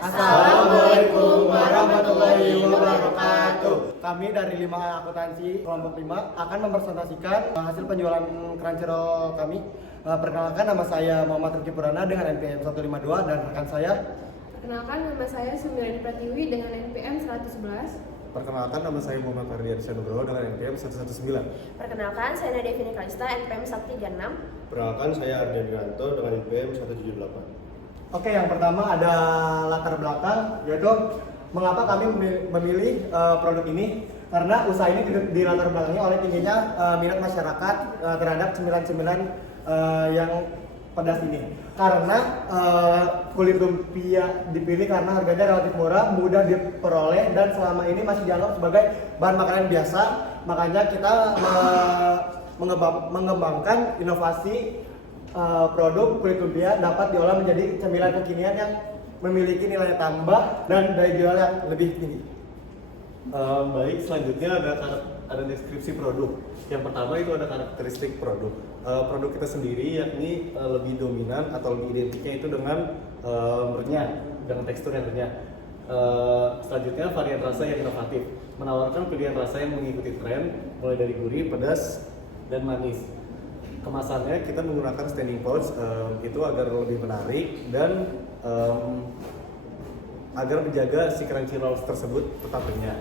Assalamualaikum warahmatullahi wabarakatuh. Kami dari 5 akuntansi kelompok 5 akan mempresentasikan hasil penjualan Crunchyroll kami. Perkenalkan, nama saya Muhammad Rifki Purana dengan NPM 152 dan rekan saya. Perkenalkan, nama saya Sumirani Pratiwi dengan NPM 111. Perkenalkan, nama saya Muhammad Ardiansyah Nugroho dengan NPM 119. Perkenalkan, saya Nadia Vini Kalista, NPM 136. Perkenalkan, saya Ardian Wiranto dengan NPM 178. Oke, yang pertama ada latar belakang, yaitu mengapa kami memilih produk ini. Karena usaha ini di latar belakangnya oleh tingginya minat masyarakat terhadap cemilan-cemilan yang pedas ini. Karena kulit lumpia dipilih karena harganya relatif murah, mudah diperoleh, dan selama ini masih dianggap sebagai bahan makanan biasa. Makanya kita mengembangkan inovasi produk kulit lumpia dapat diolah menjadi cemilan kekinian yang memiliki nilai tambah dan daya jual yang lebih tinggi. Baik, selanjutnya ada deskripsi produk. Yang pertama itu ada karakteristik produk. Produk kita sendiri yakni lebih dominan atau lebih identiknya itu dengan renyah, dengan tekstur yang renyah. Selanjutnya varian rasa yang inovatif, menawarkan pilihan rasa yang mengikuti tren mulai dari gurih, pedas, dan manis. Kemasannya kita menggunakan standing pouch itu agar lebih menarik dan agar menjaga si crunchy rolls tersebut tetap renyah.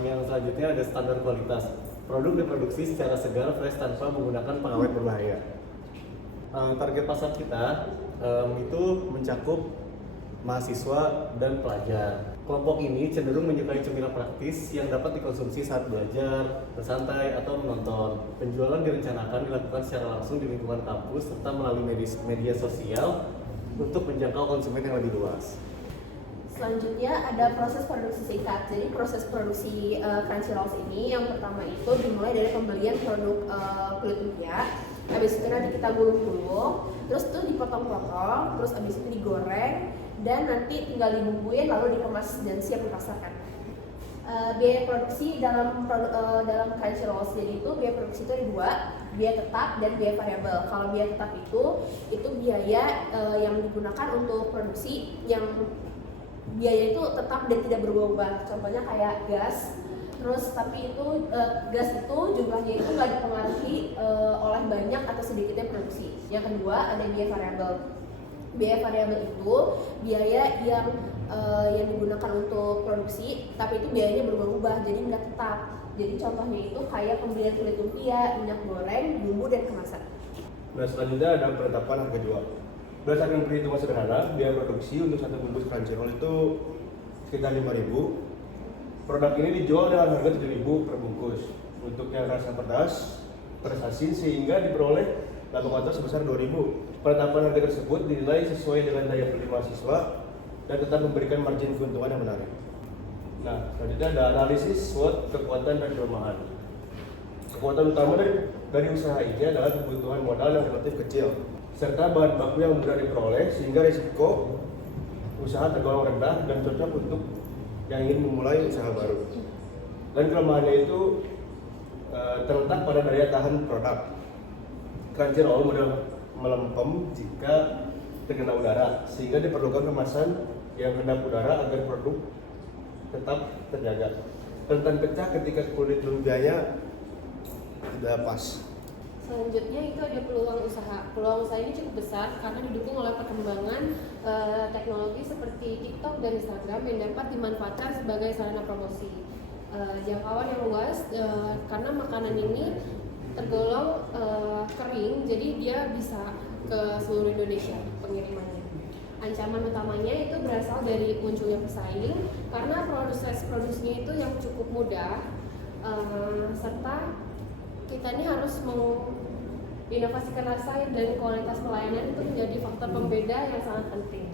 Yang selanjutnya ada standar kualitas. Produk diproduksi secara segar, fresh tanpa menggunakan pengawet berbahaya. Target pasar kita itu mencakup mahasiswa dan pelajar. Kelompok ini cenderung menyukai cemilan praktis yang dapat dikonsumsi saat belajar, bersantai, atau menonton. Penjualan direncanakan dilakukan secara langsung di lingkungan kampus serta melalui media sosial untuk menjangkau konsumen yang lebih luas. Selanjutnya ada proses produksi singkat. Jadi proses produksi crunchy rolls ini yang pertama itu dimulai dari pembelian produk kulit lumpia. Habis itu nanti kita gulung-gulung, terus tuh dipotong-potong, terus habis itu digoreng, dan nanti tinggal dibumbuin lalu dikemas dan siap dipasarkan. Biaya produksi dalam crunchy rolls jadi itu biaya produksi itu ada dua, biaya tetap dan biaya variabel. Kalau biaya tetap itu biaya yang digunakan untuk produksi yang biaya itu tetap dan tidak berubah-ubah. Contohnya kayak gas. Terus tapi itu gas itu jumlahnya itu nggak dipengaruhi oleh banyak atau sedikitnya produksi. Yang kedua ada biaya variabel. Biaya variabel itu biaya yang digunakan untuk produksi, tapi itu biayanya berubah-ubah, jadi nggak tetap. Jadi contohnya itu kayak pembelian kulit lumpia, minyak goreng, bumbu, dan kemasan. Nah, selanjutnya ada penetapan harga jual. Berdasarkan perhitungan sederhana, biaya produksi untuk satu bungkus crunchy roll itu sekitar 5.000. Produk ini dijual dengan harga 7.000 per bungkus. Untuk yang rasa pedas, asin sehingga diperoleh laba kontra sebesar 2.000. Penetapan harga tersebut dinilai sesuai dengan daya beli mahasiswa dan tetap memberikan margin keuntungan yang menarik. Nah, selanjutnya ada analisis SWOT, kekuatan dan kelemahan. Kekuatan utama dari usaha ini adalah kebutuhan modal yang relatif kecil, serta bahan baku yang mudah diperoleh sehingga risiko usaha tergolong rendah dan cocok untuk yang ingin memulai usaha baru. Dan kelemahannya itu terletak pada daya tahan produk. Crunchy roll mudah melempem jika terkena udara, sehingga diperlukan kemasan yang kedap udara agar produk tetap terjaga. Rentan pecah ketika kulit lumpianya tidak pas. Selanjutnya itu ada peluang usaha. Peluang usaha ini cukup besar karena didukung oleh perkembangan teknologi seperti TikTok dan Instagram yang dapat dimanfaatkan sebagai sarana promosi. Jangkauan yang luas karena makanan ini tergolong kering, jadi dia bisa ke seluruh Indonesia pengirimannya. Ancaman utamanya itu berasal dari munculnya pesaing karena proses produksinya itu yang cukup mudah, serta kita ini harus menginovasikan rasa dan kualitas pelayanan itu menjadi faktor pembeda yang sangat penting.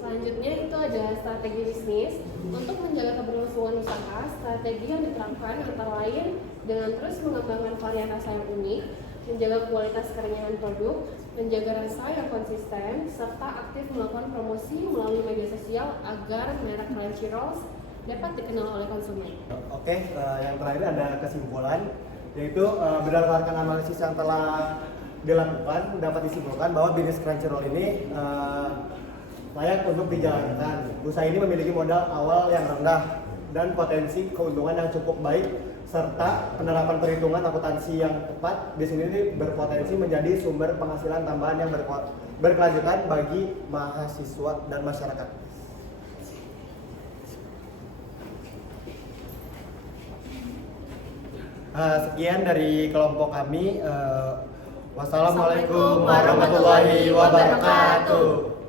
Selanjutnya itu ada strategi bisnis. Untuk menjaga keberlangsungan usaha, strategi yang diterapkan antara lain dengan terus mengembangkan varian rasa yang unik, menjaga kualitas kerenyahan produk, menjaga rasa yang konsisten, serta aktif melakukan promosi melalui media sosial agar merek Crunchy Rolls dapat dikenal oleh konsumen. Oke, yang terakhir ada kesimpulan, yaitu berdasarkan analisis yang telah dilakukan dapat disimpulkan bahwa bisnis Crunchy Roll ini layak untuk dijalankan. Usaha ini memiliki modal awal yang rendah dan potensi keuntungan yang cukup baik serta penerapan perhitungan akuntansi yang tepat di sini berpotensi menjadi sumber penghasilan tambahan yang berkelanjutan bagi mahasiswa dan masyarakat. Sekian dari kelompok kami. Wassalamualaikum warahmatullahi wabarakatuh.